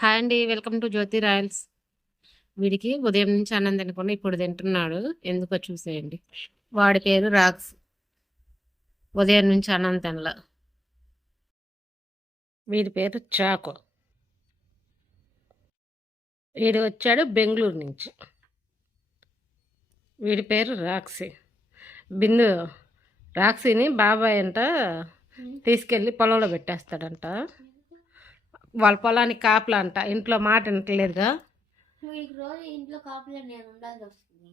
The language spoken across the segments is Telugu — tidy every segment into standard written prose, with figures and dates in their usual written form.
హాయ్ అండి. Welcome to Jyothi royals. వీడికి ఉదయం నుంచి అన్నం తినకుండా ఇప్పుడు తింటున్నాడు. ఎందుకో చూసేయండి. వాడి పేరు రాక్స్. ఉదయం నుంచి అన్నం తినల. వీడి పేరు చాకో. వీడు వచ్చాడు బెంగళూరు నుంచి. వీడి పేరు రాక్సీ. బిందు రాక్సీని బాబాయ్ అంట తీసుకెళ్ళి పొలంలో పెట్టేస్తాడంట. వాళ్ళ పొలానికి కాపలా అంట. ఇంట్లో మాట వింటలేదుగా. వీడికి రోజు ఇంట్లో కాపులా నేను ఉండాల్సి వస్తుంది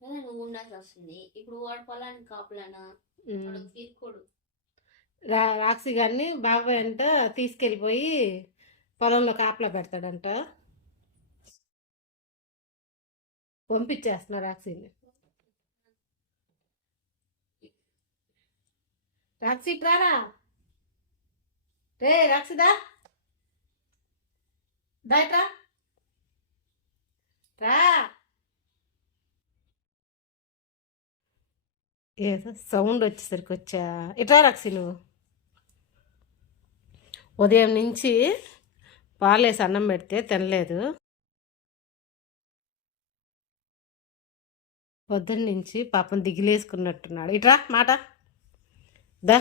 లేదా నువ్వు ఉండాల్సి వస్తుంది. ఇప్పుడు వాడు పొలానికి కాపులానా తీసుకోడు. రాక్సీ గారిని బాబాయ్ అంట తీసుకెళ్ళిపోయి పొలంలో కాపలా పెడతాడంట. పంపించేస్తున్నా రాక్సీని. రాక్సీ రారా రే. రాక్సీదా దాయట్రా రా. ఏదో సౌండ్ వచ్చేసరికి వచ్చా. ఇట్రా రాక్సీ. నువ్వు ఉదయం నుంచి పాలేసి అన్నం పెడితే తినలేదు. పొద్దున్న నుంచి పాపం దిగిలేసుకున్నట్టున్నాడు. ఇట్రా మాట దా.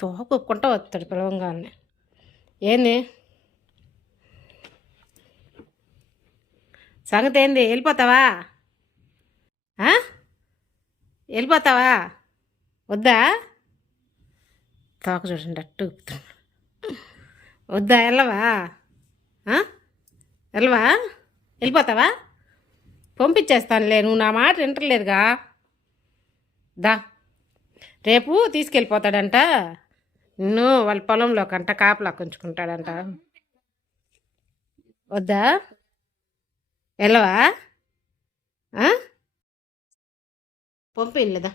తోపుకుంటా వస్తాడు పిలవంగానే. ఏంది సంగతి? ఏంది వెళ్ళిపోతావా? వెళ్ళిపోతావా? వద్దా? తోక చూడండి అట్టు. వద్దా? వెళ్ళవా? వెళ్ళవా? వెళ్ళిపోతావా? పంపించేస్తానులే. నువ్వు నా మాట వింటలేదుగా. దా. రేపు తీసుకెళ్ళిపోతాడంట. నిన్ను వాళ్ళ పొలంలో కంట కాపలా కొంచుకుంటాడంట. వద్దా? వెళ్ళవా? పంపించలేదా?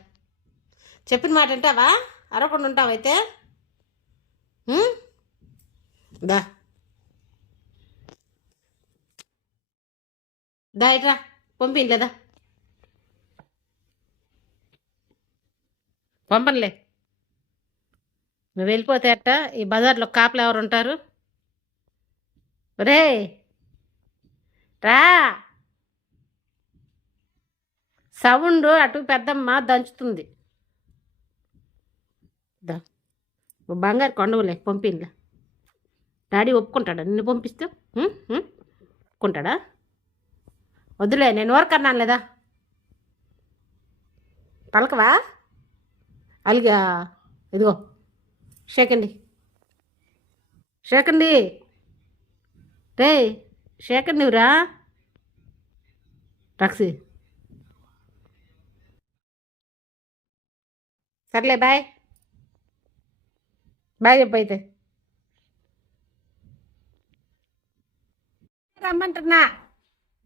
చెప్పిన మాట వింటావా? అరవకుండా ఉంటావా అయితే? దా దా ఇట్రా. పంపించలేదా? పంపనులే. నువ్వు వెళ్ళిపోతే అట్ట ఈ బజార్లో కాపలా ఎవరు ఉంటారు? రే రా. సౌండ్ అటు పెద్దమ్మ దంచుతుంది. దా. బంగారు కొండవులే. పంపిన్లే. డాడీ ఒప్పుకుంటాడా నిన్ను పంపిస్తే? ఒప్పుకుంటాడా? వద్దులే. నేను ఊరకన్నాను లేదా? పలకవా? అలిగా. ఇదిగో షేకండి. షేకండి రే. షేకండి నువ్వురా. టాక్సీ. సర్లే బాయ్. బాయ్ చెప్పు అయితే. రమ్మంటున్నా.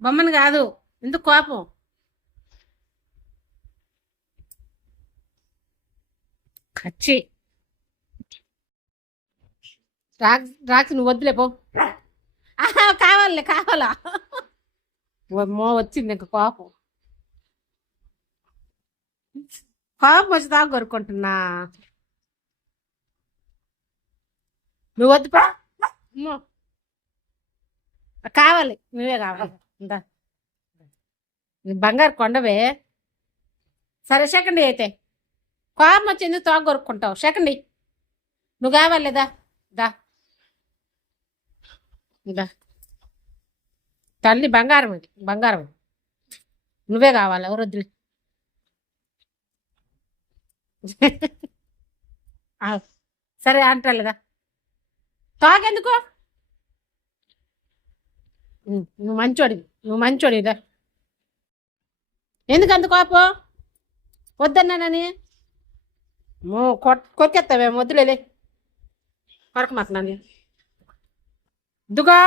బొమ్మను కాదు. ఎందుకు కోపం? ఖచ్చి. రాక్సి నువ్వు వద్దులే పో. కావాలే కావాలా? మో వచ్చింది ఇంక కోపం. కోపం వచ్చి తాగు కొరుకుంటున్నా. నువ్వు వద్దు పో. కావాలి. నువ్వే కావాలి. ఇందా బంగారు కొండవే. సరే సెకండ్ అయితే. కోపం వచ్చి ఎందుకు తాగు కొరుక్కుంటావు? సెకండ్ నువ్వు కావాలి దా. దా దా. తల్లి బంగారం. ఇది బంగారం. నువ్వే కావాలి. ఎవరు వద్దులే. సరే అంటాలేదా? తాగెందుకు? నువ్వు మంచోడి ఇదా. ఎందుకు అంత కోపం? వద్దన్నానని కొరికెత్తావేమో. వద్దులే. కొరకమాతున్నాను. దుగా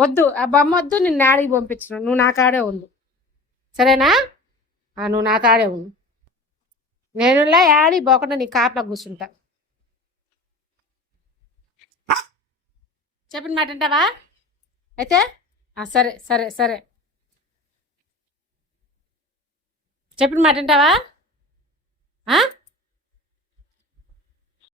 వద్దు. ఆ బొమ్మ వద్దు. నిన్ను ఆడికి పంపించను. నువ్వు నా కాడే ఉండు. సరేనా? నువ్వు నా కాడే ఉండు. నేనులా ఆడి పోకుండా నీ కాపలా కూర్చుంటా. చెప్పిన మాట వింటావా అయితే? సరే సరే సరే. చెప్పిన మాట వింటావా?